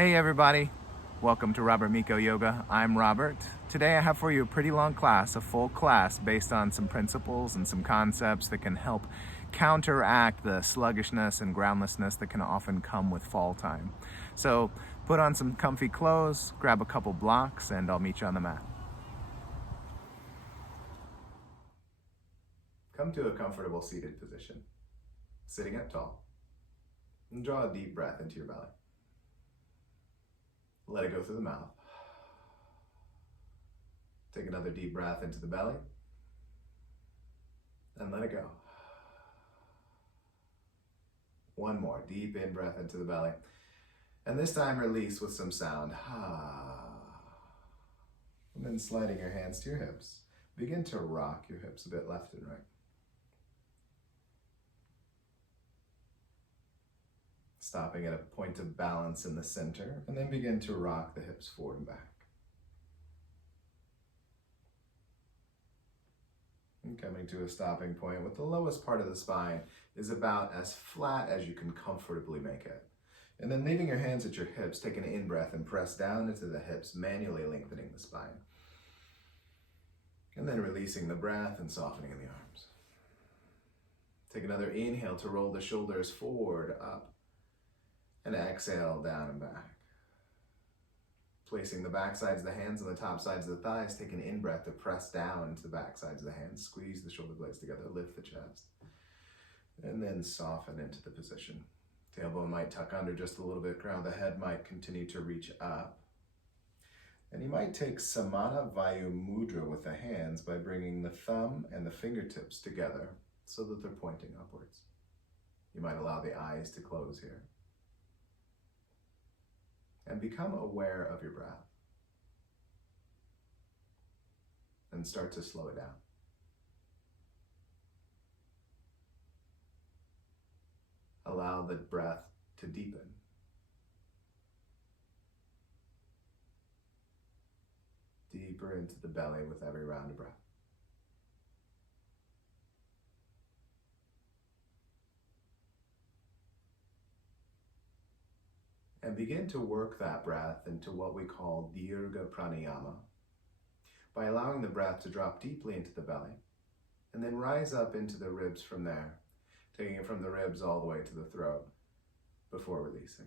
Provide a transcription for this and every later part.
Hey everybody, welcome to Robert Miko Yoga. I'm Robert. Today I have for you a pretty long class, a full class based on some principles and some concepts that can help counteract the sluggishness and groundlessness that can often come with fall time. So put on some comfy clothes, grab a couple blocks, and I'll meet you on the mat. Come to a comfortable seated position, sitting up tall, and draw a deep breath into your belly. Let it go through the mouth. Take another deep breath into the belly. And let it go. One more deep in breath into the belly. And this time release with some sound. And then sliding your hands to your hips. Begin to rock your hips a bit left and right. Stopping at a point of balance in the center, and then begin to rock the hips forward and back. And coming to a stopping point with the lowest part of the spine is about as flat as you can comfortably make it. And then leaving your hands at your hips, take an in-breath and press down into the hips, manually lengthening the spine. And then releasing the breath and softening in the arms. Take another inhale to roll the shoulders forward, up. And exhale down and back. Placing the back sides of the hands on the top sides of the thighs, take an in-breath to press down into the back sides of the hands, squeeze the shoulder blades together, lift the chest, and then soften into the position. Tailbone might tuck under just a little bit, crown of the head might continue to reach up. And you might take Samana Vayu Mudra with the hands by bringing the thumb and the fingertips together so that they're pointing upwards. You might allow the eyes to close here. And become aware of your breath. And start to slow it down. Allow the breath to deepen. Deeper into the belly with every round of breath. And begin to work that breath into what we call Ujjaya Pranayama by allowing the breath to drop deeply into the belly and then rise up into the ribs from there, taking it from the ribs all the way to the throat before releasing.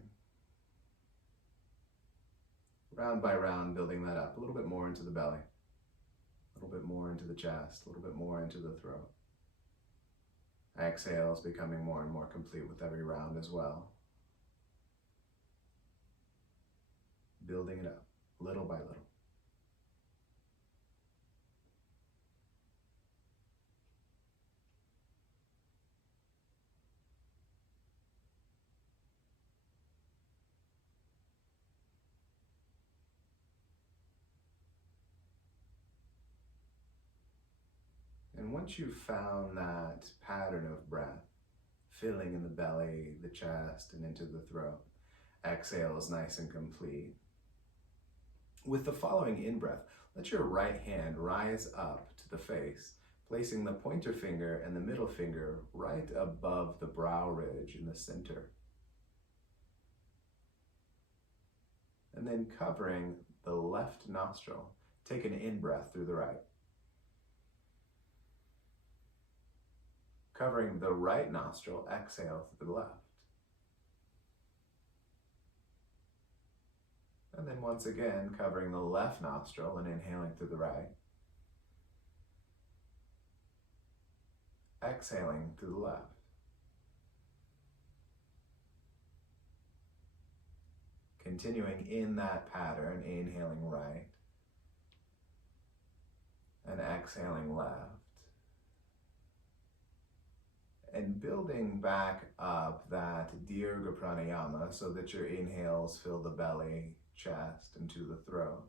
Round by round, building that up a little bit more into the belly, a little bit more into the chest, a little bit more into the throat. Exhales becoming more and more complete with every round as well. Building it up, little by little. And once you've found that pattern of breath, filling in the belly, the chest, and into the throat, exhale is nice and complete. With the following in-breath, let your right hand rise up to the face, placing the pointer finger and the middle finger right above the brow ridge in the center. And then covering the left nostril, take an in-breath through the right. Covering the right nostril, exhale through the left. And then once again, covering the left nostril and inhaling through the right. Exhaling through the left. Continuing in that pattern, inhaling right and exhaling left. And building back up that Ujjaya Pranayama so that your inhales fill the belly, chest, and to the throat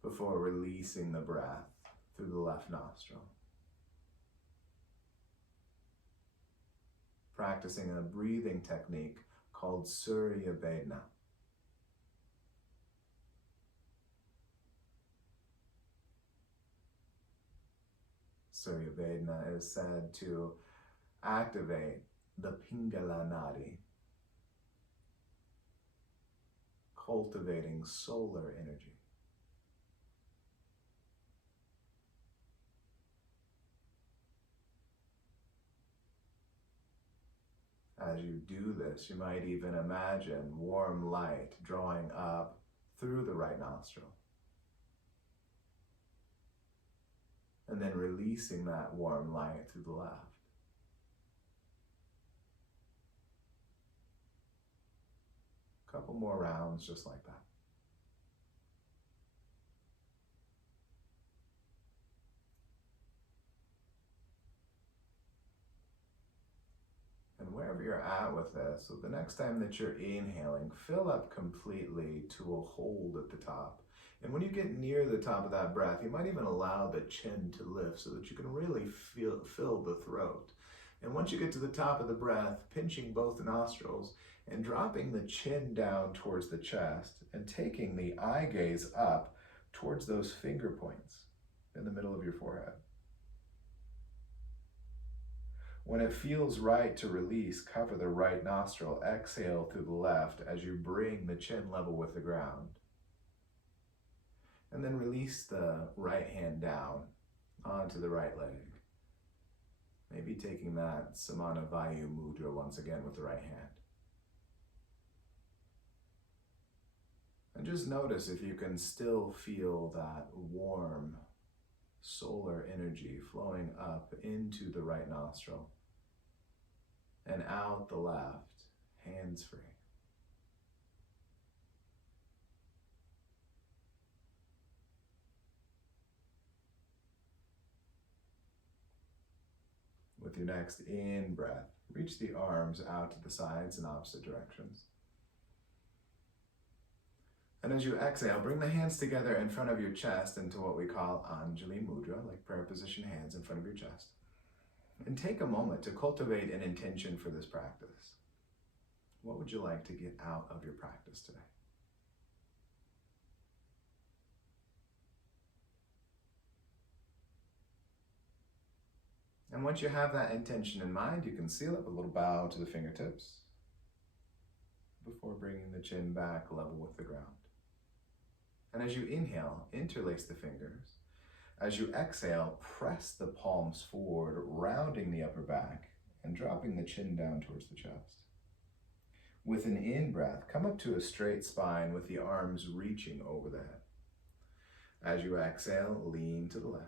before releasing the breath through the left nostril. Practicing a breathing technique called Surya Vedana. Surya Vedana is said to activate the Pingala Nadi, cultivating solar energy. As you do this, you might even imagine warm light drawing up through the right nostril, and then releasing that warm light through the left. A couple more rounds just like that. And wherever you're at with this, so the next time that you're inhaling, fill up completely to a hold at the top. And when you get near the top of that breath, you might even allow the chin to lift so that you can really fill the throat. And once you get to the top of the breath, pinching both nostrils and dropping the chin down towards the chest and taking the eye gaze up towards those finger points in the middle of your forehead. When it feels right to release, cover the right nostril, exhale through the left as you bring the chin level with the ground. And then release the right hand down onto the right leg. Maybe taking that Samana Vayu Mudra once again with the right hand. And just notice if you can still feel that warm solar energy flowing up into the right nostril and out the left, hands free. With your next in breath, reach the arms out to the sides in opposite directions. And as you exhale, bring the hands together in front of your chest into what we call Anjali Mudra, like prayer position, hands in front of your chest. And take a moment to cultivate an intention for this practice. What would you like to get out of your practice today? And once you have that intention in mind, you can seal it with a little bow to the fingertips before bringing the chin back level with the ground. And as you inhale, interlace the fingers. As you exhale, press the palms forward, rounding the upper back and dropping the chin down towards the chest. With an in-breath, come up to a straight spine with the arms reaching over the head. As you exhale, lean to the left.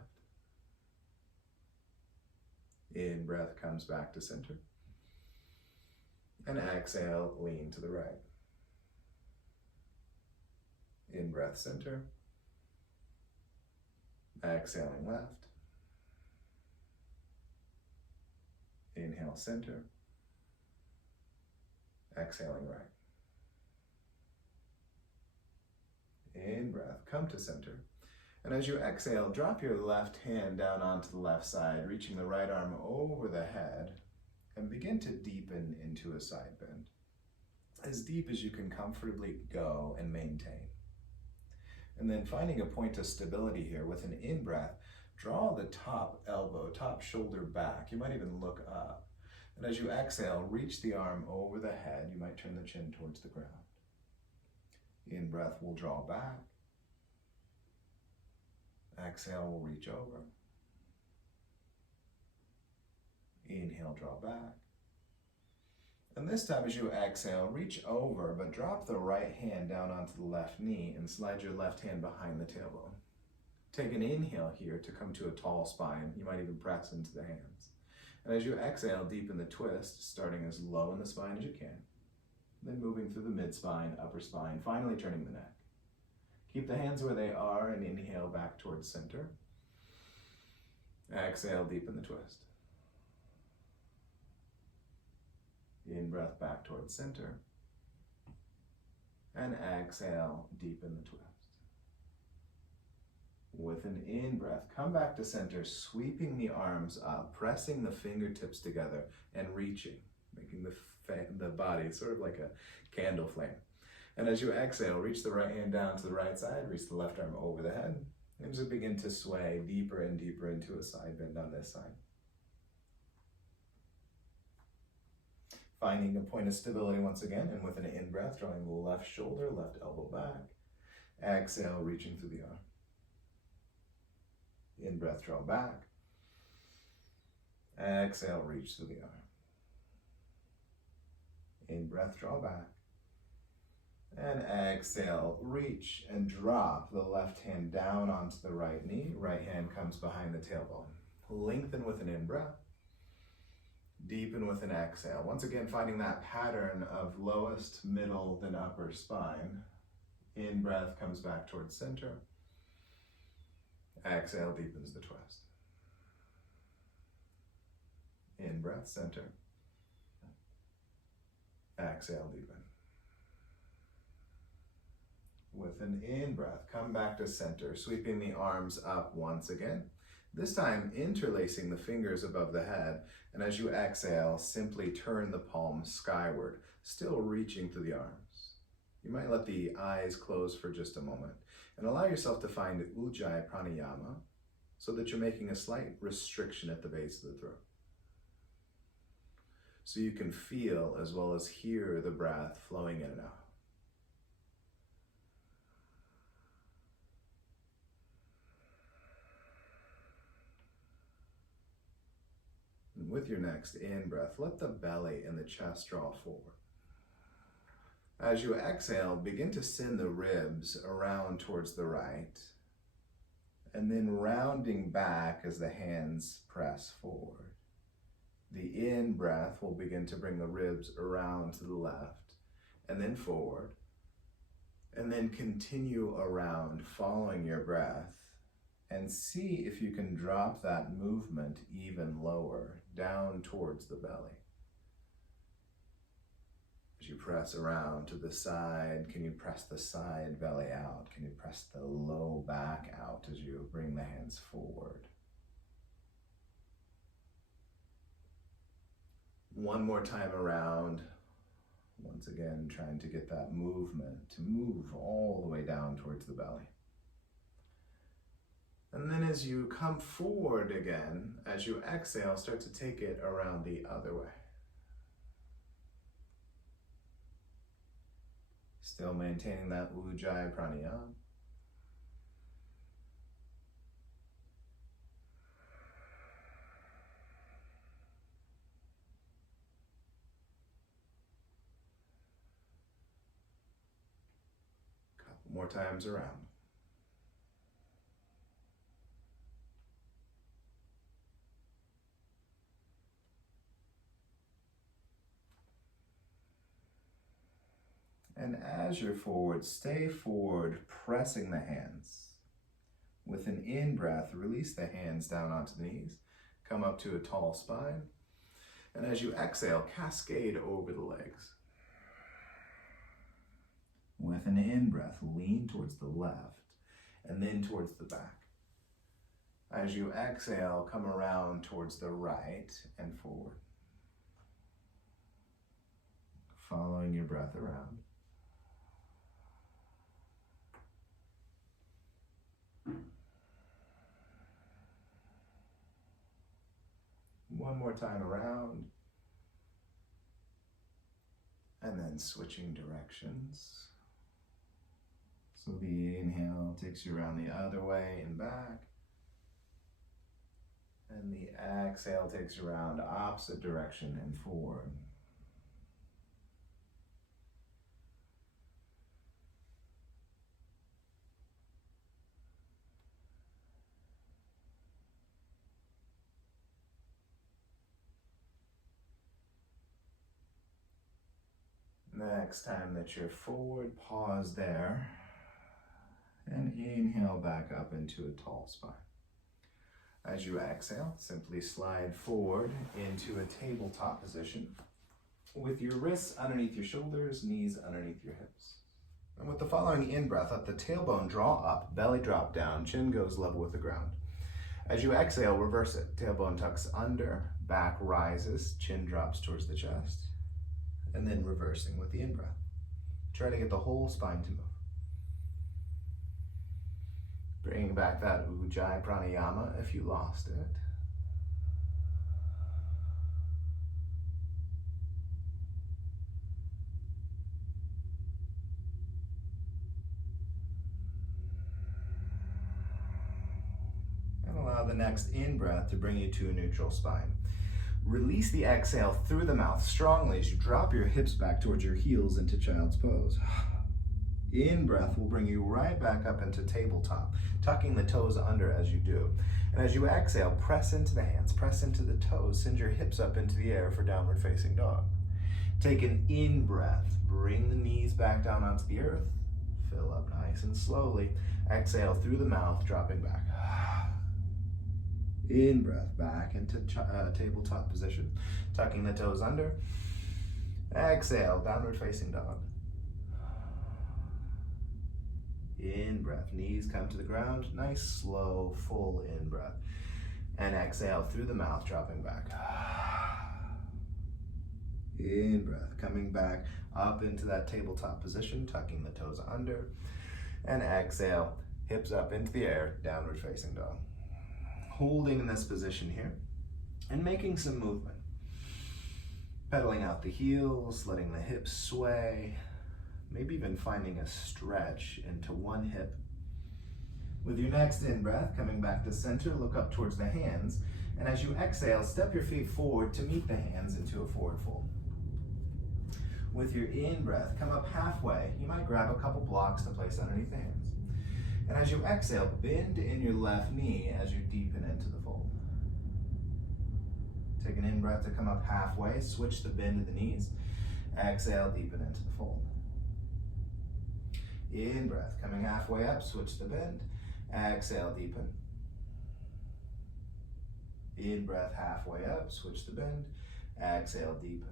In-breath comes back to center. And exhale, lean to the right. In-breath, center. Exhaling left. Inhale, center. Exhaling right. In-breath, come to center. And as you exhale, drop your left hand down onto the left side, reaching the right arm over the head, and begin to deepen into a side bend. As deep as you can comfortably go and maintain. And then finding a point of stability here with an in-breath, draw the top elbow, top shoulder back. You might even look up. And as you exhale, reach the arm over the head. You might turn the chin towards the ground. In-breath will draw back. Exhale will reach over. Inhale, draw back. And this time as you exhale, reach over, but drop the right hand down onto the left knee and slide your left hand behind the tailbone. Take an inhale here to come to a tall spine. You might even press into the hands. And as you exhale, deepen the twist, starting as low in the spine as you can. Then moving through the mid-spine, upper spine, finally turning the neck. Keep the hands where they are and inhale back towards center. Exhale, deepen the twist. In-breath back towards center. And exhale, deepen the twist. With an in-breath, come back to center, sweeping the arms up, pressing the fingertips together and reaching, making the body sort of like a candle flame. And as you exhale, reach the right hand down to the right side, reach the left arm over the head, and just begin to sway deeper and deeper into a side bend on this side. Finding a point of stability once again, and with an in-breath, drawing the left shoulder, left elbow back. Exhale, reaching through the arm. In-breath, draw back. Exhale, reach through the arm. In-breath, draw back. And exhale, reach and drop the left hand down onto the right knee. Right hand comes behind the tailbone. Lengthen with an in-breath. Deepen with an exhale. Once again, finding that pattern of lowest, middle, then upper spine. In-breath comes back towards center. Exhale, deepens the twist. In-breath, center. Exhale, deepen. With an in-breath, come back to center, sweeping the arms up once again. This time, interlacing the fingers above the head, and as you exhale, simply turn the palms skyward, still reaching through the arms. You might let the eyes close for just a moment, and allow yourself to find Ujjaya Pranayama, so that you're making a slight restriction at the base of the throat. So you can feel as well as hear the breath flowing in and out. And with your next in-breath, let the belly and the chest draw forward. As you exhale, begin to send the ribs around towards the right, and then rounding back as the hands press forward. The in-breath will begin to bring the ribs around to the left, and then forward, and then continue around, following your breath, and see if you can drop that movement even lower, down towards the belly. As you press around to the side, can you press the side belly out? Can you press the low back out as you bring the hands forward? One more time around. Once again, trying to get that movement to move all the way down towards the belly. And then as you come forward again, as you exhale, start to take it around the other way. Still maintaining that Ujjaya Pranayama. Couple more times around. And as you're forward, stay forward, pressing the hands. With an in-breath, release the hands down onto the knees. Come up to a tall spine. And as you exhale, cascade over the legs. With an in-breath, lean towards the left and then towards the back. As you exhale, come around towards the right and forward. Following your breath around. One more time around, and then switching directions. So the inhale takes you around the other way and back, and the exhale takes you around opposite direction and forward. Next time that you're forward, pause there and inhale back up into a tall spine. As you exhale, simply slide forward into a tabletop position with your wrists underneath your shoulders, knees underneath your hips. And with the following in-breath, let the tailbone draw up, belly drop down, chin goes level with the ground. As you exhale, reverse it. Tailbone tucks under, back rises, chin drops towards the chest. And then reversing with the in-breath. Try to get the whole spine to move. Bringing back that Ujjaya Pranayama if you lost it. allow the next in-breath to bring you to a neutral spine. Release the exhale through the mouth strongly as you drop your hips back towards your heels into child's pose. In-breath will bring you right back up into tabletop, tucking the toes under as you do. And as you exhale, press into the hands, press into the toes, send your hips up into the air for downward facing dog. Take an in-breath, bring the knees back down onto the earth, fill up nice and slowly. Exhale through the mouth, dropping back. In-breath, back into tabletop position, tucking the toes under. Exhale, downward facing dog. In-breath, knees come to the ground, nice, slow, full in-breath. And exhale through the mouth, dropping back. In-breath, coming back up into that tabletop position, tucking the toes under. And exhale, hips up into the air, downward facing dog. Holding in this position here and making some movement. Pedaling out the heels, letting the hips sway, maybe even finding a stretch into one hip. With your next in-breath, coming back to center, look up towards the hands, and as you exhale, step your feet forward to meet the hands into a forward fold. With your in-breath, come up halfway. You might grab a couple blocks to place underneath the hands. And as you exhale, bend in your left knee as you deepen into the fold. Take an in-breath to come up halfway, switch the bend of the knees. Exhale, deepen into the fold. In-breath, coming halfway up, switch the bend. Exhale, deepen. In-breath, halfway up, switch the bend. Exhale, deepen.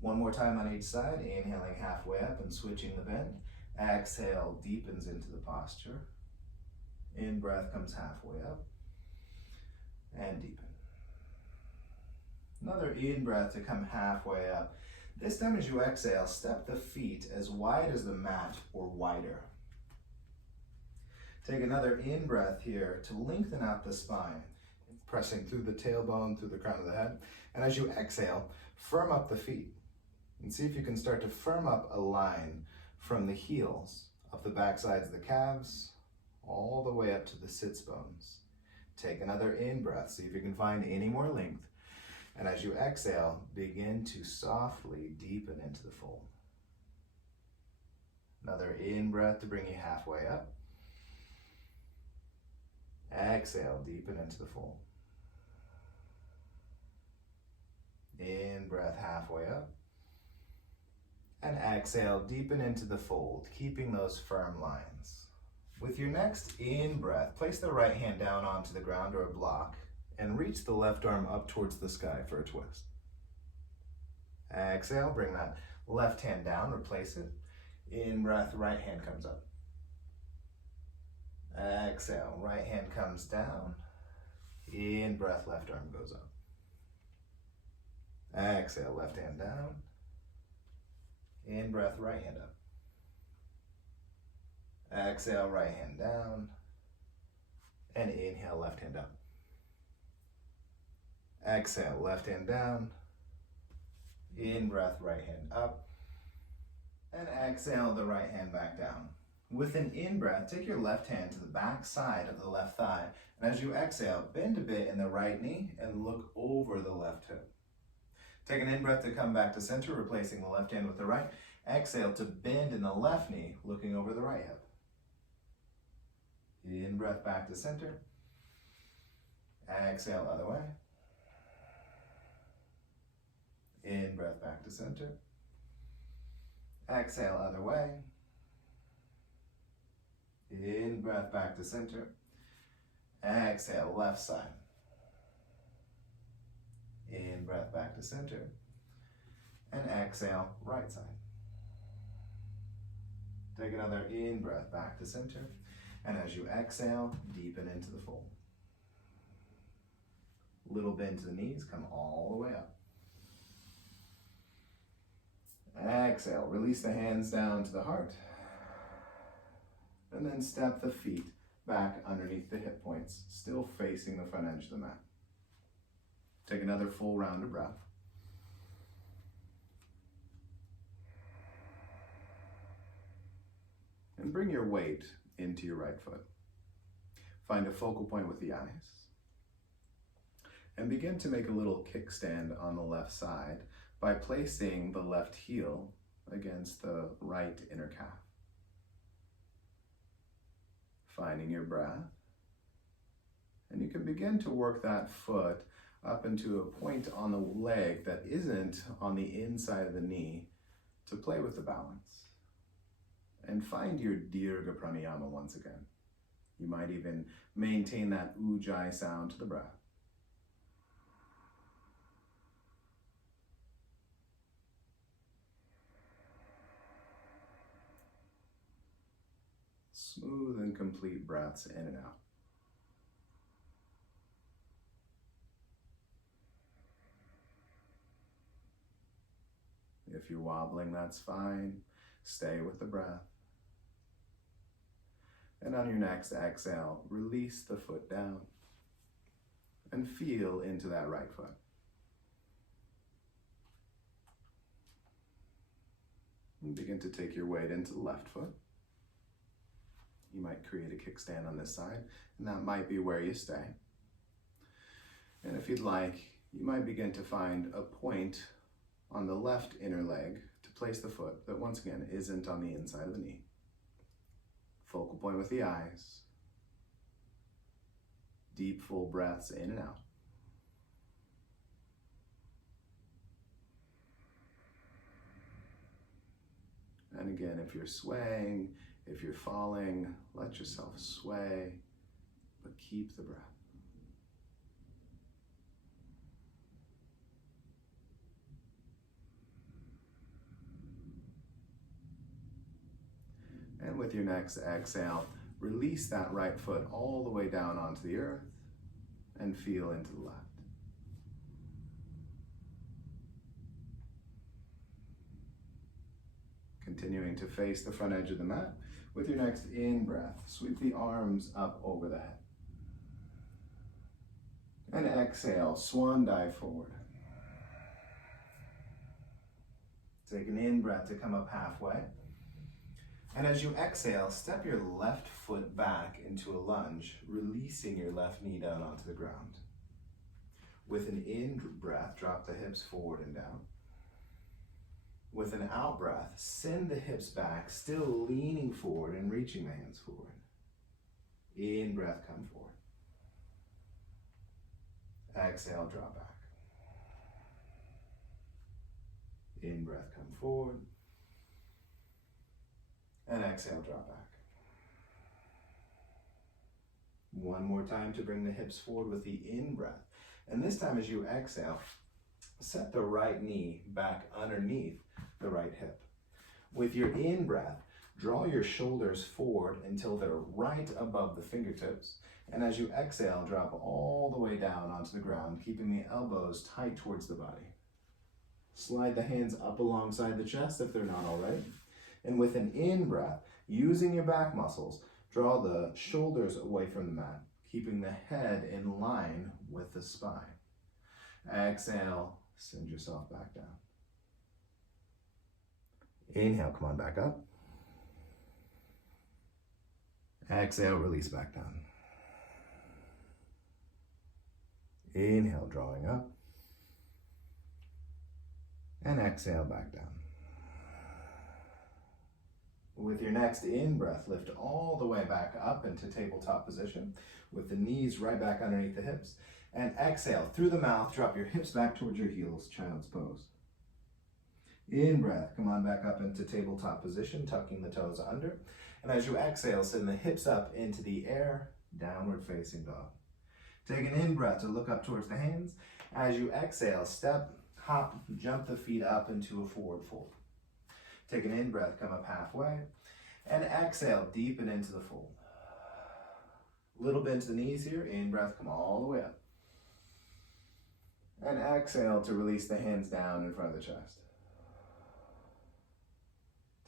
One more time on each side, inhaling halfway up and switching the bend. Exhale, deepens into the posture. In-breath comes halfway up and deepen. Another in-breath to come halfway up. This time as you exhale, step the feet as wide as the mat or wider. Take another in-breath here to lengthen out the spine, pressing through the tailbone, through the crown of the head. And as you exhale, firm up the feet. And see if you can start to firm up a line from the heels, up the back sides of the calves, all the way up to the sits bones. Take another in-breath, see if you can find any more length. And as you exhale, begin to softly deepen into the fold. Another in-breath to bring you halfway up. Exhale, deepen into the fold. In-breath, halfway up. And exhale, deepen into the fold, keeping those firm lines. With your next in-breath, place the right hand down onto the ground or a block and reach the left arm up towards the sky for a twist. Exhale, bring that left hand down, replace it. In-breath, right hand comes up. Exhale, right hand comes down. In-breath, left arm goes up. Exhale, left hand down. In-breath, right hand up. Exhale, right hand down. And inhale, left hand up. Exhale, left hand down. In-breath, right hand up. And exhale, the right hand back down. With an in-breath, take your left hand to the back side of the left thigh. And as you exhale, bend a bit in the right knee and look over the left hip. Take an in-breath to come back to center, replacing the left hand with the right. Exhale to bend in the left knee, looking over the right hip. In-breath back to center. Exhale, other way. In-breath back to center. Exhale, other way. In-breath back to center. Exhale, left side. In-breath back to center. And exhale, right side. Take another in-breath back to center. And as you exhale, deepen into the fold. Little bend to the knees, come all the way up. Exhale, release the hands down to the heart. And then step the feet back underneath the hip points, still facing the front edge of the mat. Take another full round of breath. And bring your weight into your right foot. Find a focal point with the eyes. And begin to make a little kickstand on the left side by placing the left heel against the right inner calf. Finding your breath. And you can begin to work that foot up into a point on the leg that isn't on the inside of the knee to play with the balance. And find your Ujjaya Pranayama once again. You might even maintain that Ujjaya sound to the breath. Smooth and complete breaths in and out. If you're wobbling, that's fine. Stay with the breath. And on your next exhale, release the foot down and feel into that right foot. And begin to take your weight into the left foot. You might create a kickstand on this side, and that might be where you stay. And if you'd like, you might begin to find a point on the left inner leg to place the foot that once again isn't on the inside of the knee. Focal point with the eyes. Deep, full breaths in and out. And again, if you're swaying, if you're falling, let yourself sway, but keep the breath. And with your next exhale, release that right foot all the way down onto the earth and feel into the left. Continuing to face the front edge of the mat. With your next in-breath, sweep the arms up over the head. And exhale, swan dive forward. Take an in-breath to come up halfway. And as you exhale, step your left foot back into a lunge, releasing your left knee down onto the ground. With an in-breath, drop the hips forward and down. With an out-breath, send the hips back, still leaning forward and reaching the hands forward. In-breath, come forward. Exhale, drop back. In-breath, come forward. And exhale, drop back. One more time to bring the hips forward with the in-breath. And this time as you exhale, set the right knee back underneath the right hip. With your in-breath, draw your shoulders forward until they're right above the fingertips. And as you exhale, drop all the way down onto the ground, keeping the elbows tight towards the body. Slide the hands up alongside the chest if they're not already. And with an in-breath, using your back muscles, draw the shoulders away from the mat, keeping the head in line with the spine. Exhale, send yourself back down. Inhale, come on back up. Exhale, release back down. Inhale, drawing up. And exhale, back down. With your next in-breath, lift all the way back up into tabletop position with the knees right back underneath the hips. And exhale, through the mouth, drop your hips back towards your heels, child's pose. In-breath, come on back up into tabletop position, tucking the toes under. And as you exhale, send the hips up into the air, downward facing dog. Take an in-breath to look up towards the hands. As you exhale, step, hop, jump the feet up into a forward fold. Take an in-breath, come up halfway. And exhale, deepen into the fold. Little bend to the knees here. In-breath, come all the way up. And exhale to release the hands down in front of the chest.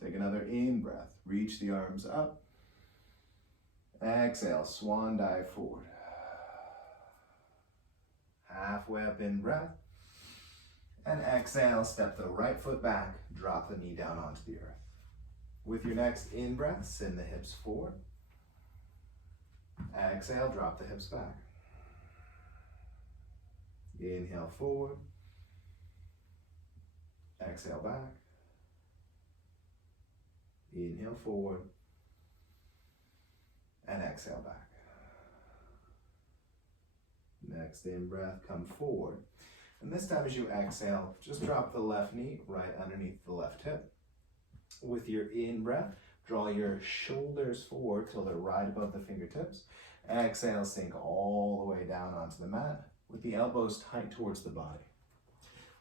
Take another in-breath. Reach the arms up. Exhale, swan dive forward. Halfway up in breath. And exhale, step the right foot back. Drop the knee down onto the earth. With your next in-breath, send the hips forward. Exhale, drop the hips back. Inhale forward. Exhale back. Inhale forward. And exhale back. Next in breath, come forward. And this time as you exhale, just drop the left knee right underneath the left hip. With your in breath, draw your shoulders forward till they're right above the fingertips. Exhale, sink all the way down onto the mat with the elbows tight towards the body.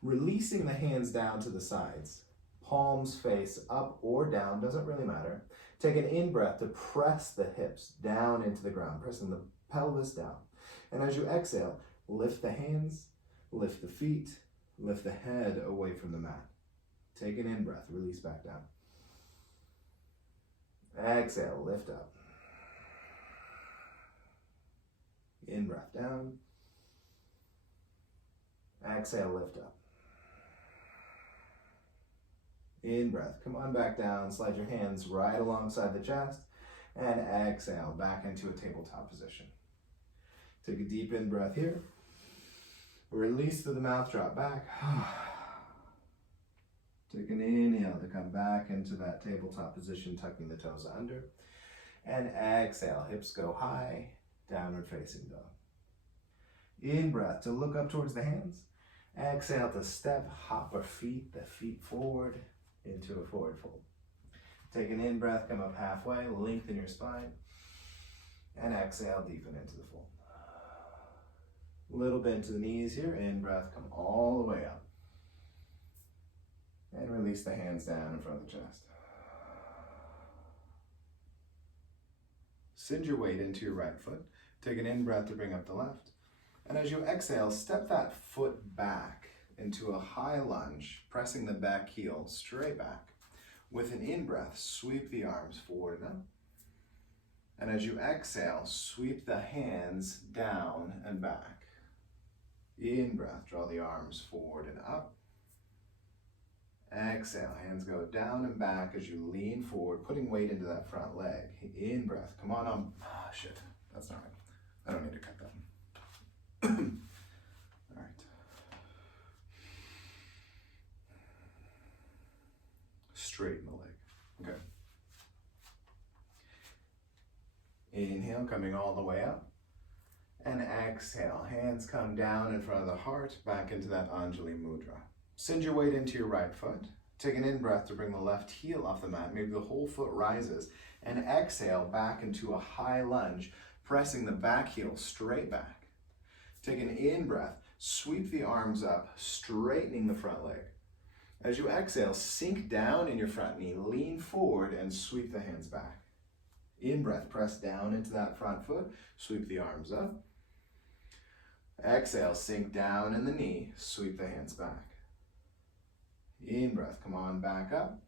Releasing the hands down to the sides. Palms face up or down, doesn't really matter. Take an in-breath to press the hips down into the ground, pressing the pelvis down. And as you exhale, lift the hands, lift the feet, lift the head away from the mat. Take an in-breath, release back down. Exhale, lift up. In-breath down. Exhale, lift up. In-breath, come on back down, slide your hands right alongside the chest, and exhale, back into a tabletop position. Take a deep in-breath here. Release through the mouth, drop back. Take an inhale to come back into that tabletop position, tucking the toes under. And exhale, hips go high, downward facing dog. In-breath to look up towards the hands. Exhale to step, hop or feet, the feet forward into a forward fold. Take an in-breath, come up halfway, lengthen your spine. And exhale, deepen into the fold. Little bend to the knees here, in-breath, come all the way up. And release the hands down in front of the chest. Send your weight into your right foot. Take an in-breath to bring up the left. And as you exhale, step that foot back into a high lunge, pressing the back heel straight back. With an in-breath, sweep the arms forward and up. And as you exhale, sweep the hands down and back. In-breath, draw the arms forward and up. Exhale, hands go down and back as you lean forward, putting weight into that front leg. In-breath, come on up. Shit, that's not right. I don't need to cut that. All right. Straighten the leg. Okay. Inhale, coming all the way up. And exhale, hands come down in front of the heart, back into that Anjali Mudra. Send your weight into your right foot. Take an in-breath to bring the left heel off the mat. Maybe the whole foot rises. And exhale, back into a high lunge, pressing the back heel straight back. Take an in-breath, sweep the arms up, straightening the front leg. As you exhale, sink down in your front knee, lean forward, and sweep the hands back. In-breath, press down into that front foot, sweep the arms up. Exhale, sink down in the knee, sweep the hands back. In-breath, come on back up.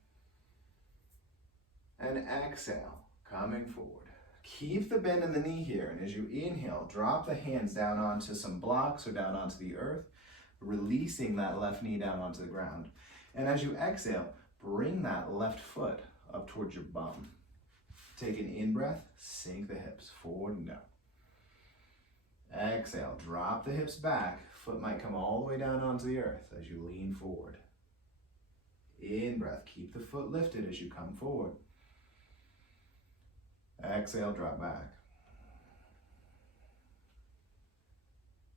And exhale, coming forward. Keep the bend in the knee here, and as you inhale, drop the hands down onto some blocks or down onto the earth, releasing that left knee down onto the ground. And as you exhale, bring that left foot up towards your bum. Take an in-breath, sink the hips forward and down. Exhale, drop the hips back. Foot might come all the way down onto the earth as you lean forward. In-breath, keep the foot lifted as you come forward. Exhale, drop back.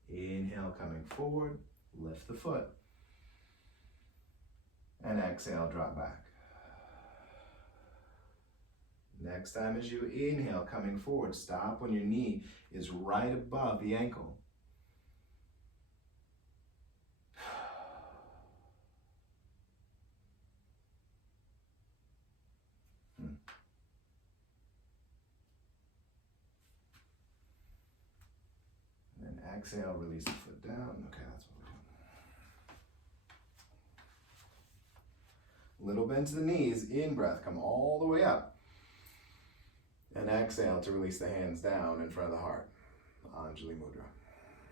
Inhale, coming forward, lift the foot. And exhale, drop back. Next time as you inhale, coming forward, stop when your knee is right above the ankle. And exhale, release the foot down. Okay, that's what we're doing. Little bend to the knees, in-breath, come all the way up. And exhale to release the hands down in front of the heart. Anjali Mudra.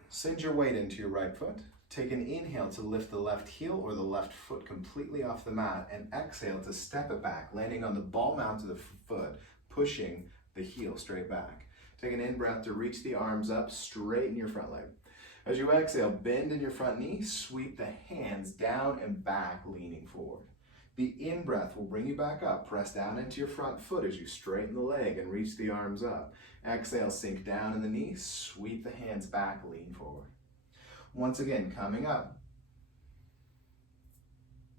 Send your weight into your right foot. Take an inhale to lift the left heel or the left foot completely off the mat, and exhale to step it back, landing on the ball mount of the foot, pushing the heel straight back. Take an in-breath to reach the arms up, straighten your front leg. As you exhale, bend in your front knee, sweep the hands down and back, leaning forward. The in-breath will bring you back up. Press down into your front foot as you straighten the leg and reach the arms up. Exhale, sink down in the knee, sweep the hands back, lean forward. Once again, coming up.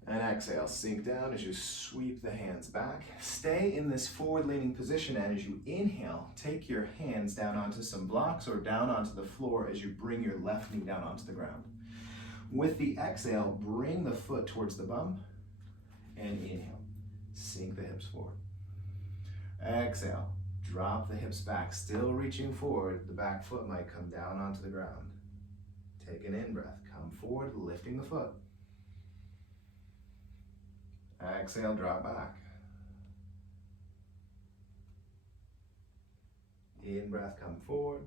And exhale, sink down as you sweep the hands back. Stay in this forward-leaning position, and as you inhale, take your hands down onto some blocks or down onto the floor as you bring your left knee down onto the ground. With the exhale, bring the foot towards the bum, and inhale. Sink the hips forward. Exhale, drop the hips back, still reaching forward. The back foot might come down onto the ground. Take an in-breath, come forward, lifting the foot. Exhale, drop back. In-breath, come forward.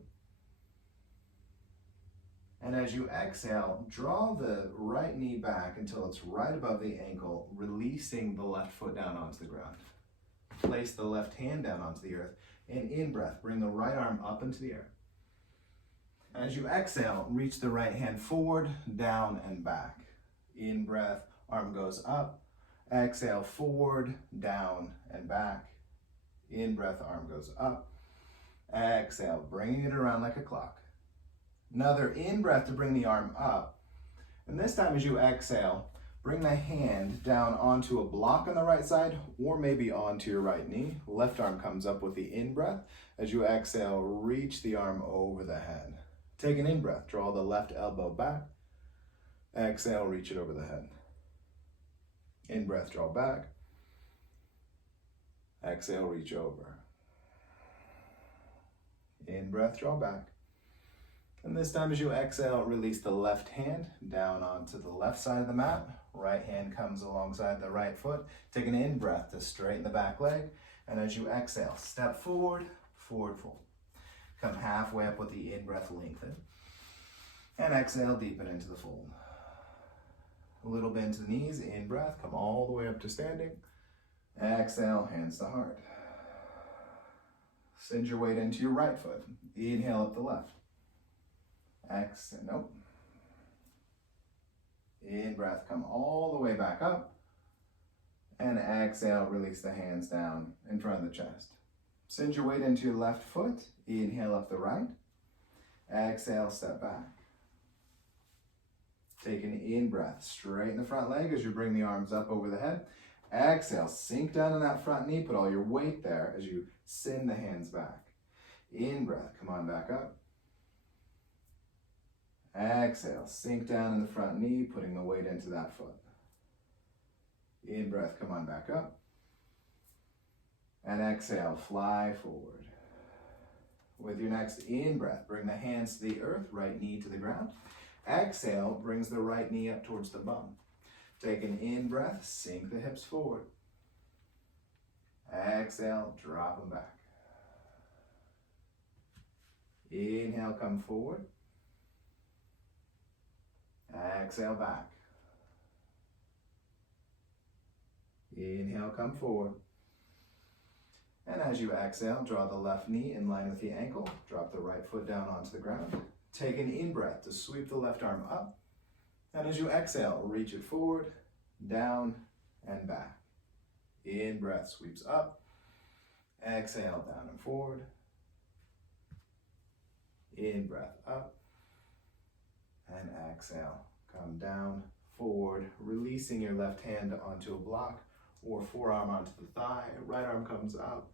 And as you exhale, draw the right knee back until it's right above the ankle, releasing the left foot down onto the ground. Place the left hand down onto the earth, and in-breath, bring the right arm up into the air. As you exhale, reach the right hand forward, down, and back. In-breath, arm goes up. Exhale, forward, down, and back. In-breath, arm goes up. Exhale, bringing it around like a clock. Another in-breath to bring the arm up. And this time as you exhale, bring the hand down onto a block on the right side or maybe onto your right knee. Left arm comes up with the in-breath. As you exhale, reach the arm over the head. Take an in-breath, draw the left elbow back. Exhale, reach it over the head. In-breath, draw back. Exhale, reach over. In-breath, draw back. And this time as you exhale, release the left hand down onto the left side of the mat. Right hand comes alongside the right foot. Take an in-breath to straighten the back leg. And as you exhale, step forward, forward fold. Come halfway up with the in-breath, lengthen. And exhale, deepen into the fold. A little bend to the knees, in-breath, come all the way up to standing. Exhale, hands to heart. Send your weight into your right foot. Inhale up the left. Exhale, nope. In-breath, come all the way back up. And exhale, release the hands down in front of the chest. Send your weight into your left foot. Inhale up the right. Exhale, step back. Take an in-breath, straighten the front leg as you bring the arms up over the head. Exhale, sink down in that front knee, put all your weight there as you send the hands back. In-breath, come on back up. Exhale, sink down in the front knee, putting the weight into that foot. In-breath, come on back up. And exhale, fly forward. With your next in-breath, bring the hands to the earth, right knee to the ground. Exhale brings the right knee up towards the bum. Take an in-breath, sink the hips forward. Exhale, drop them back. Inhale, come forward. Exhale, back. Inhale, come forward. And as you exhale, draw the left knee in line with the ankle. Drop the right foot down onto the ground. Take an in-breath to sweep the left arm up. And as you exhale, reach it forward, down, and back. In-breath sweeps up. Exhale, down and forward. In-breath up. And exhale, come down, forward, releasing your left hand onto a block or forearm onto the thigh. Right arm comes up.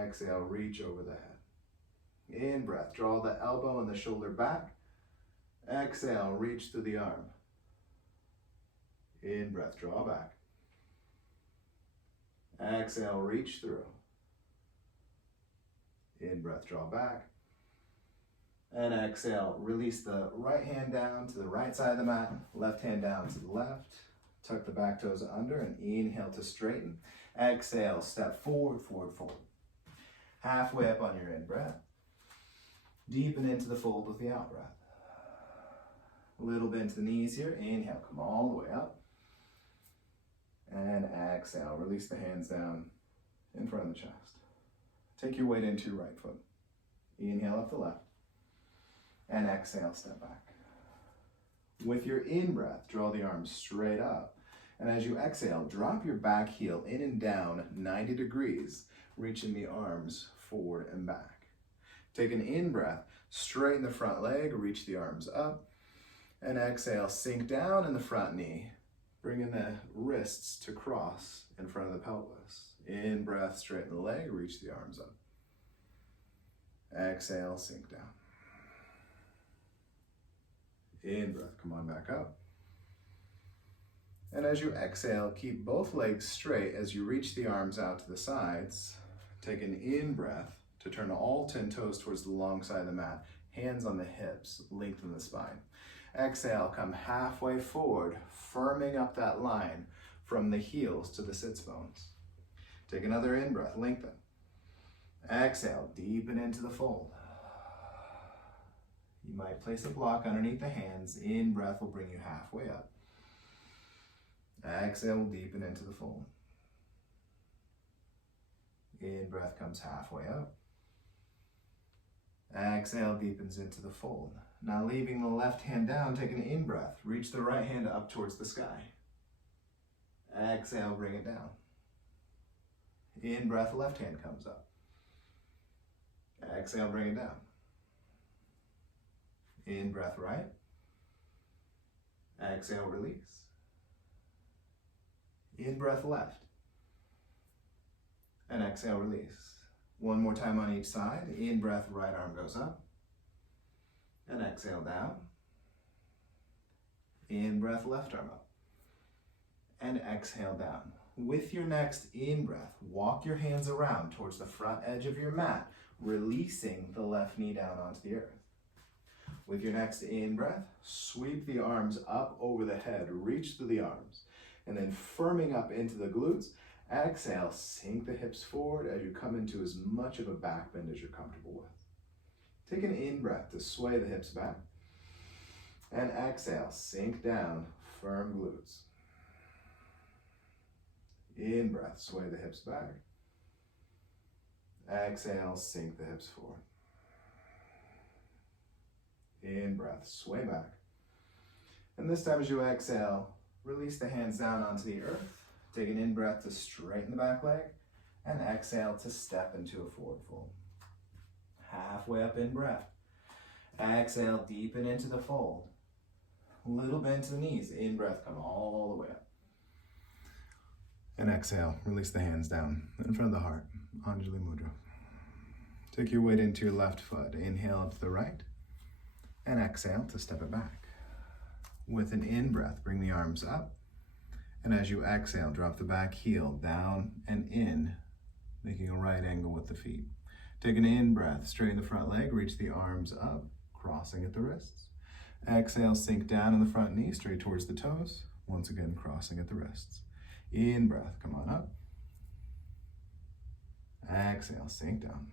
Exhale, reach over the head. In-breath, draw the elbow and the shoulder back. Exhale, reach through the arm. In-breath, draw back. Exhale, reach through. In-breath, draw back. And exhale, release the right hand down to the right side of the mat, left hand down to the left. Tuck the back toes under and inhale to straighten. Exhale, step forward, forward fold. Halfway up on your in-breath. Deepen into the fold with the out-breath. A little bend to the knees here. Inhale, come all the way up. And exhale, release the hands down in front of the chest. Take your weight into your right foot. Inhale up the left. And exhale, step back. With your in-breath, draw the arms straight up. And as you exhale, drop your back heel in and down 90 degrees, reaching the arms forward and back. Take an in-breath, straighten the front leg, reach the arms up. And exhale, sink down in the front knee, bringing the wrists to cross in front of the pelvis. In-breath, straighten the leg, reach the arms up. Exhale, sink down. In-breath, come on back up. And as you exhale, keep both legs straight as you reach the arms out to the sides. Take an in-breath to turn all 10 toes towards the long side of the mat. Hands on the hips, lengthen the spine. Exhale, come halfway forward, firming up that line from the heels to the sits bones. Take another in-breath, lengthen. Exhale, deepen into the fold. You might place a block underneath the hands. In-breath will bring you halfway up. Exhale will deepen into the fold. In-breath comes halfway up. Exhale deepens into the fold. Now leaving the left hand down, take an in-breath. Reach the right hand up towards the sky. Exhale, bring it down. In-breath, left hand comes up. Exhale, bring it down. In-breath, right. Exhale, release. In-breath, left. And exhale, release. One more time on each side. In-breath, right arm goes up. And exhale, down. In-breath, left arm up. And exhale, down. With your next in-breath, walk your hands around towards the front edge of your mat, releasing the left knee down onto the earth. With your next in-breath, sweep the arms up over the head, reach through the arms, and then firming up into the glutes. Exhale, sink the hips forward as you come into as much of a back bend as you're comfortable with. Take an in-breath to sway the hips back. And exhale, sink down, firm glutes. In-breath, sway the hips back. Exhale, sink the hips forward. In-breath, sway back. And this time as you exhale, release the hands down onto the earth. Take an in-breath to straighten the back leg. And exhale to step into a forward fold. Halfway up in-breath. Exhale, deepen into the fold. Little bend to the knees. In-breath, come all the way up. And exhale, release the hands down in front of the heart. Anjali Mudra. Take your weight into your left foot. Inhale up to the right. And exhale to step it back. With an in-breath, bring the arms up. And as you exhale, drop the back heel down and in, making a right angle with the feet. Take an in-breath, straighten the front leg, reach the arms up, crossing at the wrists. Exhale, sink down in the front knee, straight towards the toes. Once again, crossing at the wrists. In-breath, come on up. Exhale, sink down.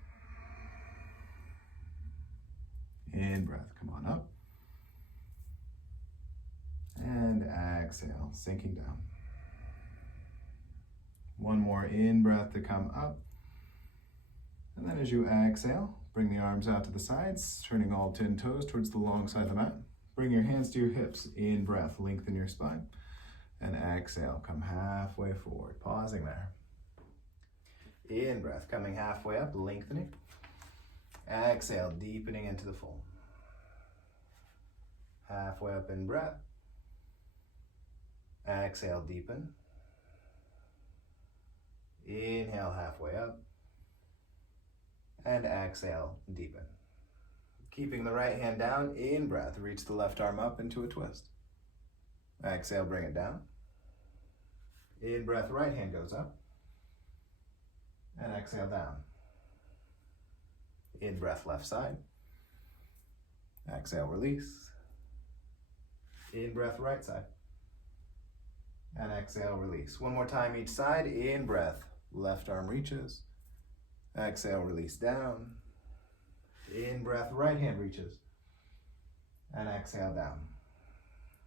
In-breath, come on up. And exhale, sinking down. One more in-breath to come up. And then as you exhale, bring the arms out to the sides, turning all 10 toes towards the long side of the mat. Bring your hands to your hips. In-breath, lengthen your spine. And exhale, come halfway forward. Pausing there. In-breath, coming halfway up, lengthening. Exhale, deepening into the fold. Halfway up in breath. Exhale, deepen. Inhale, halfway up. And exhale, deepen. Keeping the right hand down, in breath, reach the left arm up into a twist. Exhale, bring it down. In breath, right hand goes up. And exhale, down. In breath, left side. Exhale, release. In breath, right side. And exhale, release. One more time each side. In breath, left arm reaches. Exhale, release down. In breath, right hand reaches. And exhale, down.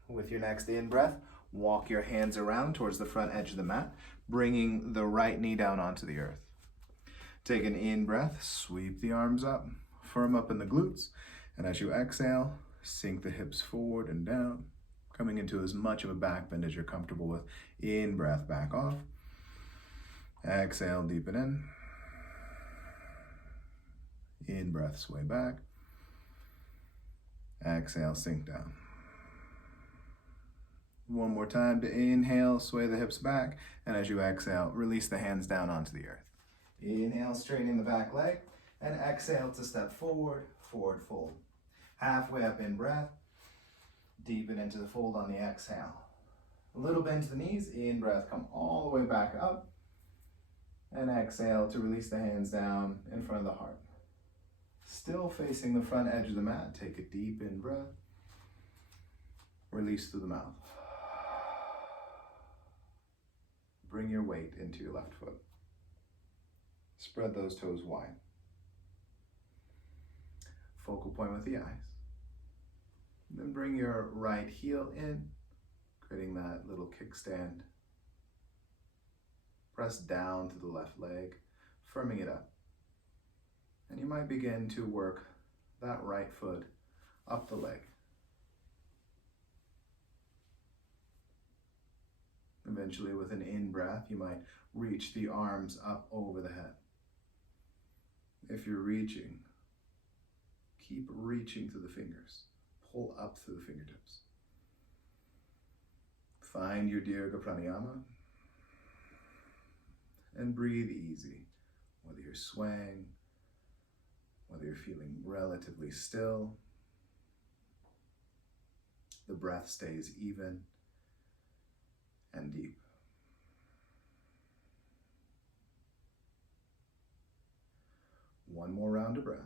With your next in breath, walk your hands around towards the front edge of the mat, bringing the right knee down onto the earth. Take an in breath, sweep the arms up, firm up in the glutes. And as you exhale, sink the hips forward and down, coming into as much of a back bend as you're comfortable with. In breath, back off. Exhale, deepen in. In breath, sway back. Exhale, sink down. One more time to inhale, sway the hips back, and as you exhale, release the hands down onto the earth. Inhale, straightening the back leg, and exhale to step forward, forward fold. Halfway up in breath, deepen into the fold on the exhale. A little bend to the knees, in breath, come all the way back up, and exhale to release the hands down in front of the heart. Still facing the front edge of the mat, take a deep in breath, release through the mouth. Bring your weight into your left foot. Spread those toes wide. Focal point with the eyes. Then bring your right heel in, creating that little kickstand. Press down to the left leg, firming it up. And you might begin to work that right foot up the leg. Eventually, with an in-breath, you might reach the arms up over the head. If you're reaching, keep reaching through the fingers. Pull up through the fingertips. Find your Ujjaya Pranayama and breathe easy, whether you're swaying, whether you're feeling relatively still. The breath stays even and deep. One more round of breath.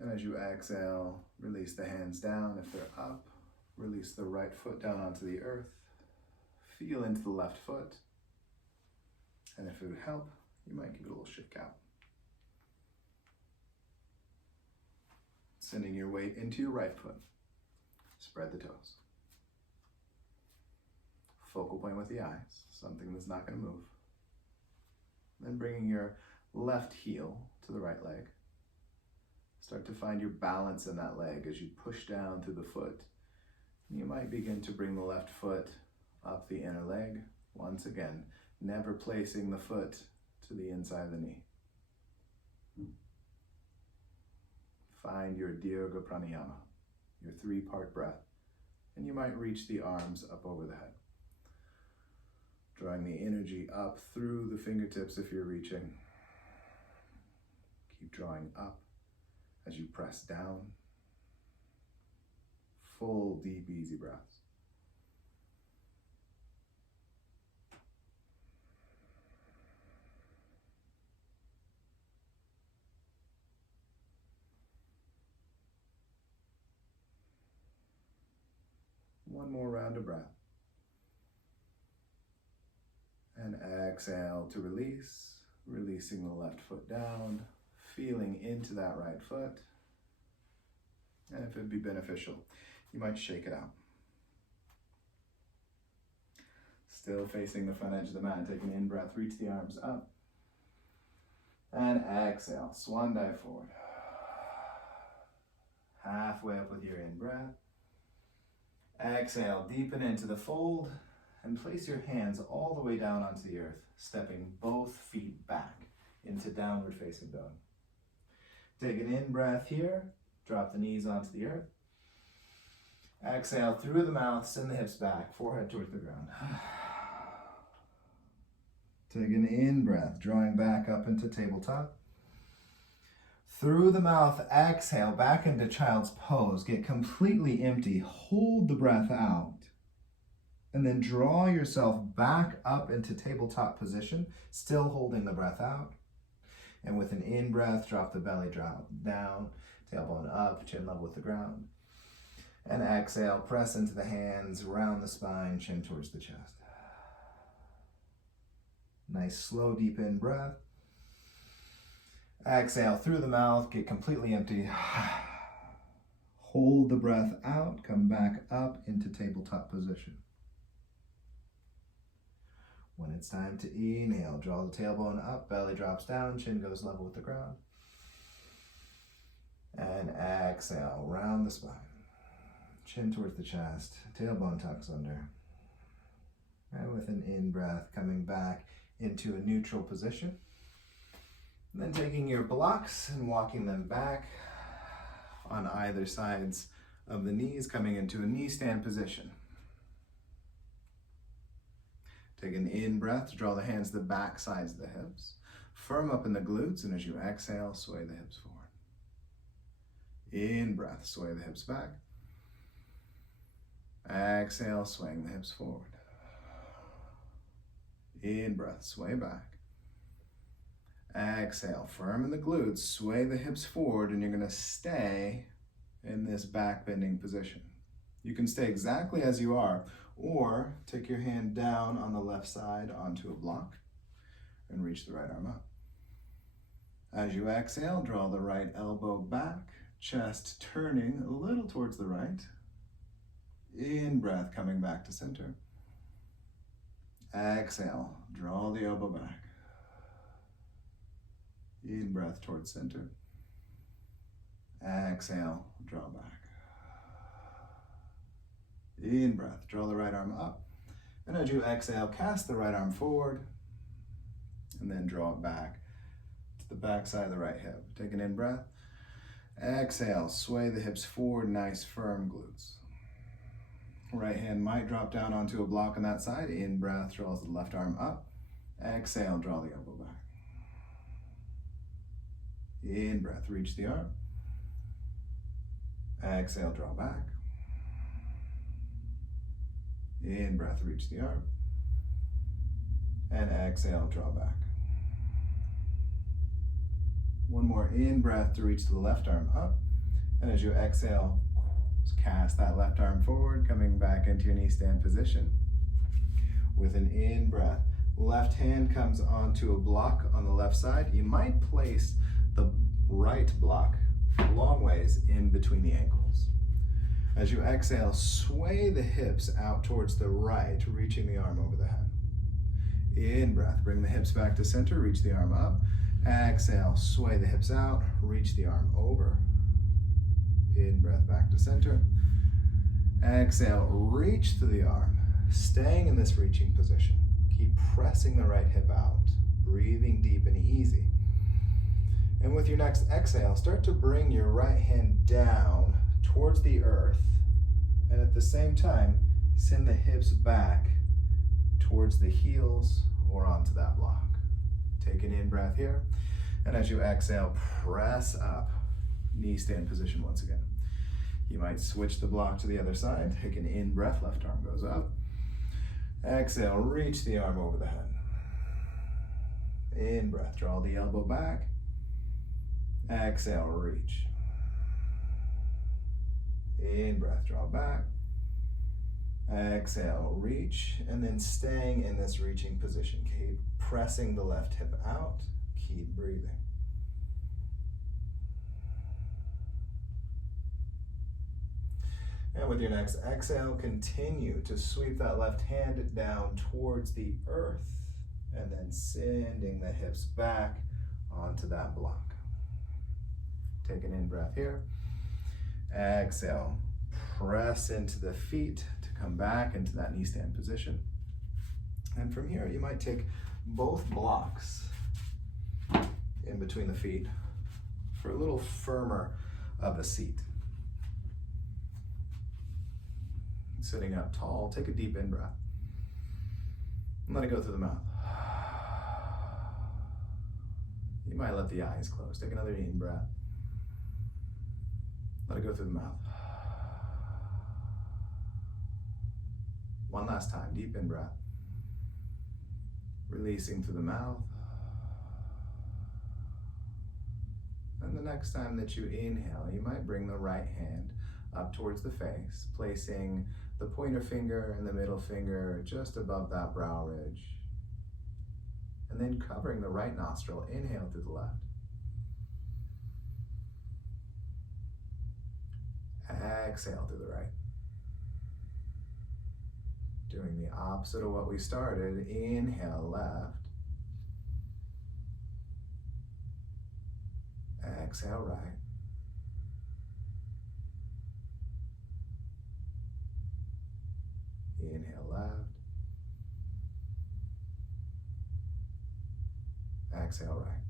And as you exhale, release the hands down. If they're up, release the right foot down onto the earth. Feel into the left foot. And if it would help, you might give it a little shake out. Sending your weight into your right foot. Spread the toes. Focal point with the eyes, something that's not going to move. Then bringing your left heel to the right leg. Start to find your balance in that leg as you push down through the foot. You might begin to bring the left foot up the inner leg. Once again, never placing the foot to the inside of the knee. Find your Ujjaya Pranayama, your 3-part breath, and you might reach the arms up over the head. Drawing the energy up through the fingertips if you're reaching. Keep drawing up as you press down. Full, deep, easy breaths. One more round of breath. And exhale to release, releasing the left foot down, feeling into that right foot. And if it'd be beneficial, you might shake it out. Still facing the front edge of the mat, take an in-breath, reach the arms up. And exhale, swan dive forward. Halfway up with your in-breath. Exhale, deepen into the fold. And place your hands all the way down onto the earth, stepping both feet back into downward facing dog. Take an in-breath here, drop the knees onto the earth. Exhale through the mouth, send the hips back, forehead towards the ground. Take an in-breath, drawing back up into tabletop. Through the mouth, exhale back into child's pose. Get completely empty, hold the breath out. And then draw yourself back up into tabletop position, still holding the breath out. And with an in-breath, drop the belly drop down, tailbone up, chin level with the ground. And exhale, press into the hands, round the spine, chin towards the chest. Nice, slow, deep in breath. Exhale through the mouth, get completely empty. Hold the breath out, come back up into tabletop position. When it's time to inhale, draw the tailbone up, belly drops down, chin goes level with the ground. And exhale, round the spine. Chin towards the chest, tailbone tucks under. And with an in-breath, coming back into a neutral position. And then taking your blocks and walking them back on either sides of the knees, coming into a knee stand position. Take an in-breath to draw the hands to the back sides of the hips. Firm up in the glutes, and as you exhale, sway the hips forward. In-breath, sway the hips back. Exhale, swaying the hips forward. In-breath, sway back. Exhale, firm in the glutes, sway the hips forward, and you're going to stay in this back bending position. You can stay exactly as you are, or take your hand down on the left side onto a block and reach the right arm up. As you exhale, draw the right elbow back, chest turning a little towards the right. In-breath, coming back to center. Exhale, draw the elbow back. In-breath towards center. Exhale, draw back. In-breath, draw the right arm up. And as you exhale, cast the right arm forward. And then draw it back to the back side of the right hip. Take an in-breath. Exhale, sway the hips forward, nice firm glutes. Right hand might drop down onto a block on that side. In-breath, draws the left arm up. Exhale, draw the elbow back. In-breath, reach the arm. Exhale, draw back. In-breath, reach the arm. And exhale, draw back. One more in-breath to reach the left arm up. And as you exhale, cast that left arm forward, coming back into your knee stand position. With an in-breath, left hand comes onto a block on the left side. You might place the right block long ways in between the ankles. As you exhale, sway the hips out towards the right, reaching the arm over the head. In-breath, bring the hips back to center, reach the arm up. Exhale, sway the hips out, reach the arm over. In-breath, back to center. Exhale, reach to the arm, staying in this reaching position. Keep pressing the right hip out, breathing deep and easy. And with your next exhale, start to bring your right hand down towards the earth, and at the same time, send the hips back towards the heels or onto that block. Take an in-breath here, and as you exhale, press up, knee stand position once again. You might switch the block to the other side. Take an in-breath, left arm goes up. Exhale, reach the arm over the head. In-breath, draw the elbow back. Exhale, reach. In-breath, draw back. Exhale, reach, and then staying in this reaching position. Keep pressing the left hip out. Keep breathing. And with your next exhale, continue to sweep that left hand down towards the earth, and then sending the hips back onto that block. Take an in-breath here. Exhale, press into the feet to come back into that knee stand position. And from here, you might take both blocks in between the feet for a little firmer of a seat. Sitting up tall, take a deep in-breath. And let it go through the mouth. You might let the eyes close. Take another in-breath. Let it go through the mouth. One last time, deep in-breath. Releasing through the mouth. And the next time that you inhale, you might bring the right hand up towards the face, placing the pointer finger and the middle finger just above that brow ridge. And then covering the right nostril, inhale through the left. Exhale through the right. Doing the opposite of what we started. Inhale left. Exhale right. Inhale left. Exhale right.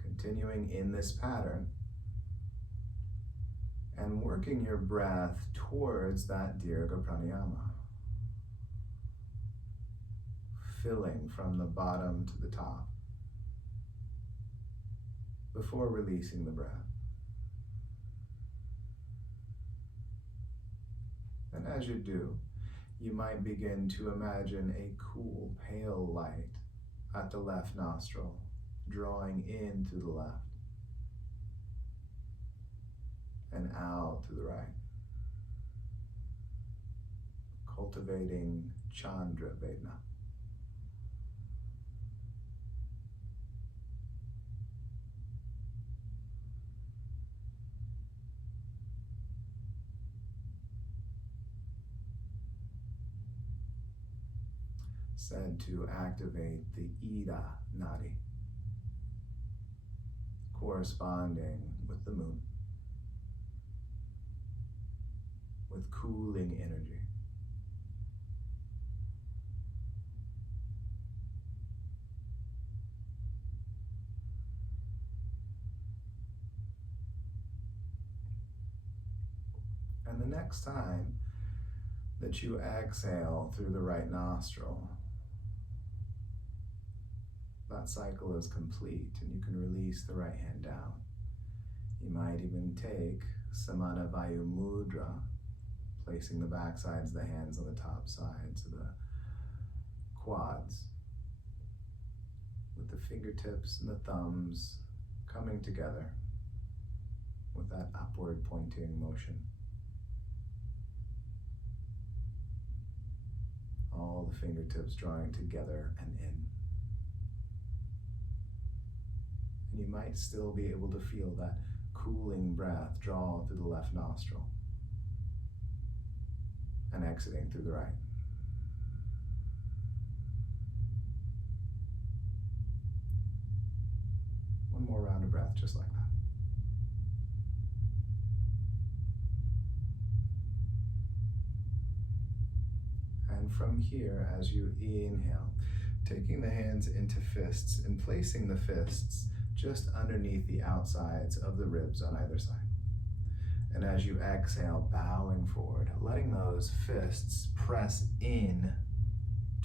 Continuing in this pattern and working your breath towards that Dirgha Pranayama. Filling from the bottom to the top before releasing the breath. And as you do, you might begin to imagine a cool, pale light at the left nostril, drawing in to the left and out to the right, cultivating Chandra Vedana. Said to activate the Ida Nadi, corresponding with the moon, with cooling energy. And the next time that you exhale through the right nostril, that cycle is complete and you can release the right hand down. You might even take Samana Vayu Mudra, placing the back sides of the hands on the top sides of the quads, with the fingertips and the thumbs coming together with that upward pointing motion. All the fingertips drawing together and in. And you might still be able to feel that cooling breath draw through the left nostril and exiting through the right. One more round of breath, just like that. And from here, as you inhale, taking the hands into fists and placing the fists just underneath the outsides of the ribs on either side. And as you exhale, bowing forward, letting those fists press in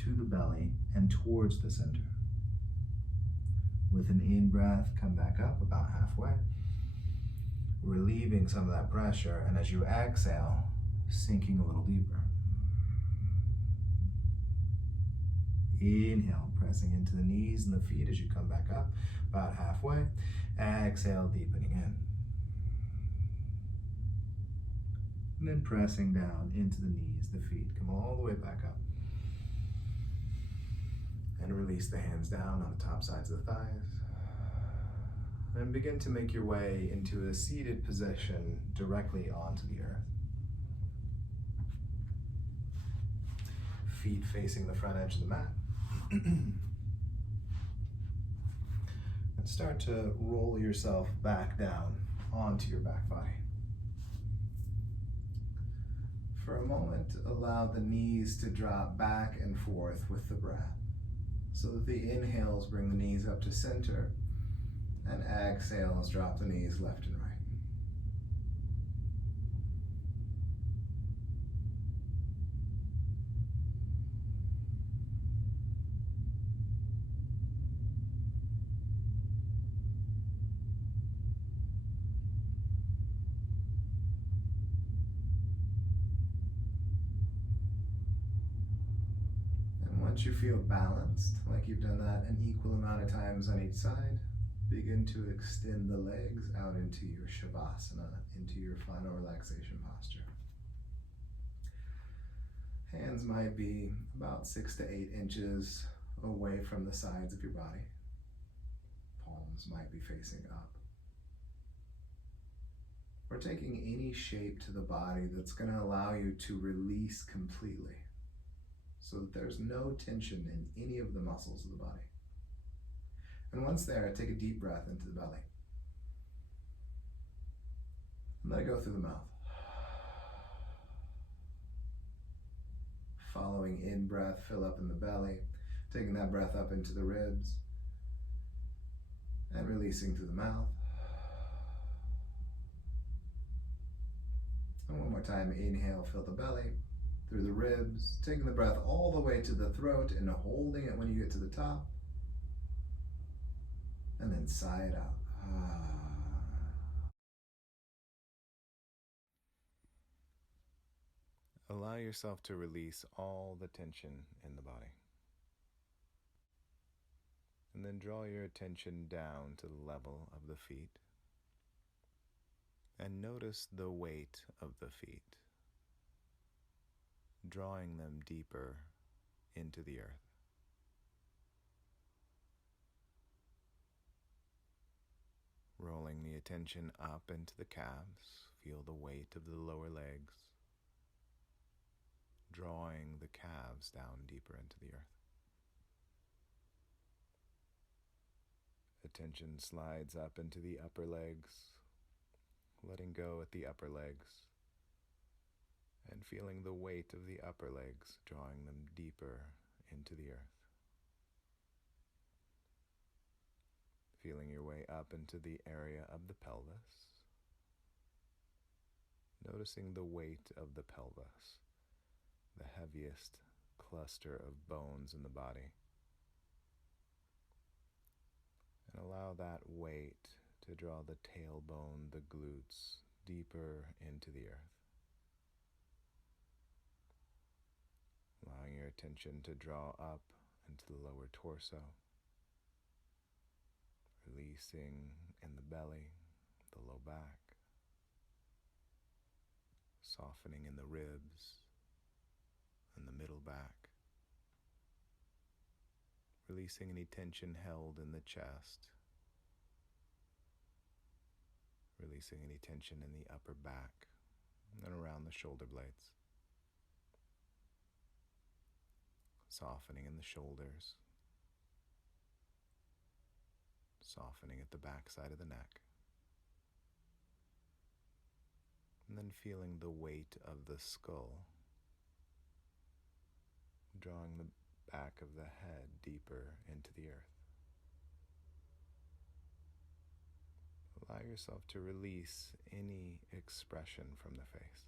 to the belly and towards the center. With an in-breath, come back up about halfway, relieving some of that pressure, and as you exhale, sinking a little deeper. Inhale, pressing into the knees and the feet as you come back up, about halfway. Exhale, deepening in. And then pressing down into the knees, the feet. Come all the way back up. And release the hands down on the top sides of the thighs. And begin to make your way into a seated position directly onto the earth. Feet facing the front edge of the mat. And start to roll yourself back down onto your back body. For a moment, allow the knees to drop back and forth with the breath, so that the inhales bring the knees up to center, and exhales drop the knees left and right. Once you feel balanced, like you've done that an equal amount of times on each side, begin to extend the legs out into your Shavasana, into your final relaxation posture. Hands might be about 6 to 8 inches away from the sides of your body. Palms might be facing up. We're taking any shape to the body that's going to allow you to release completely, so that there's no tension in any of the muscles of the body. And once there, take a deep breath into the belly. And let it go through the mouth. Following in breath, fill up in the belly, taking that breath up into the ribs, and releasing through the mouth. And one more time, inhale, fill the belly, through the ribs, taking the breath all the way to the throat and holding it when you get to the top. And then sigh it out. Allow yourself to release all the tension in the body. And then draw your attention down to the level of the feet. And notice the weight of the feet, drawing them deeper into the earth. Rolling the attention up into the calves, feel the weight of the lower legs, drawing the calves down deeper into the earth. Attention slides up into the upper legs, letting go at the upper legs, and feeling the weight of the upper legs, drawing them deeper into the earth. Feeling your way up into the area of the pelvis, noticing the weight of the pelvis, the heaviest cluster of bones in the body. And allow that weight to draw the tailbone, the glutes, deeper into the earth. Allowing your attention to draw up into the lower torso, releasing in the belly, the low back, softening in the ribs and the middle back, releasing any tension held in the chest, releasing any tension in the upper back and around the shoulder blades, softening in the shoulders, softening at the back side of the neck, and then feeling the weight of the skull, drawing the back of the head deeper into the earth. Allow yourself to release any expression from the face.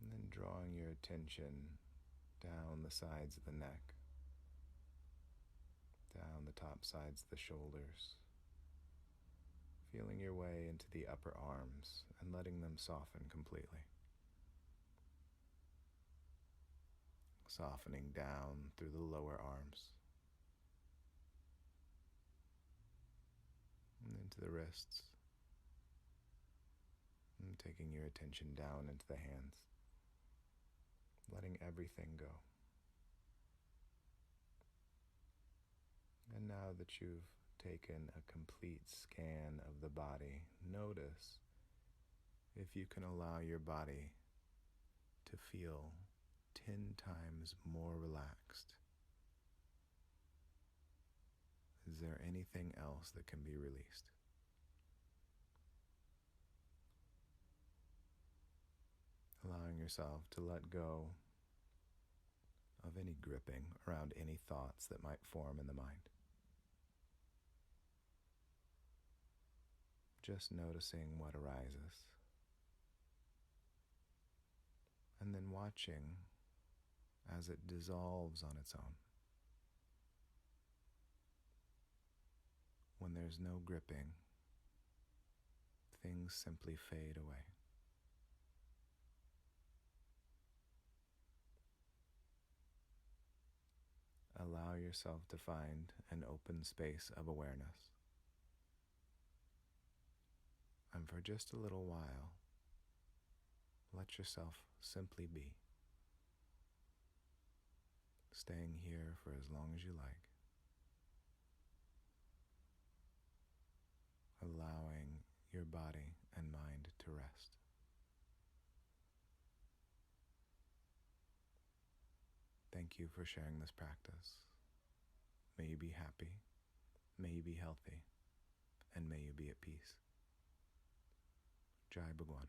And then drawing your attention down the sides of the neck, down the top sides of the shoulders, feeling your way into the upper arms and letting them soften completely. Softening down through the lower arms and into the wrists, and taking your attention down into the hands, letting everything go. And now that you've taken a complete scan of the body, notice if you can allow your body to feel 10 times more relaxed. Is there anything else that can be released? Allowing yourself to let go of any gripping around any thoughts that might form in the mind. Just noticing what arises, and then watching as it dissolves on its own. When there's no gripping, things simply fade away. Allow yourself to find an open space of awareness. And for just a little while, let yourself simply be. Staying here for as long as you like. Allowing your body and mind to rest. Thank you for sharing this practice. May you be happy, may you be healthy, and may you be at peace. Jai Bhagwan.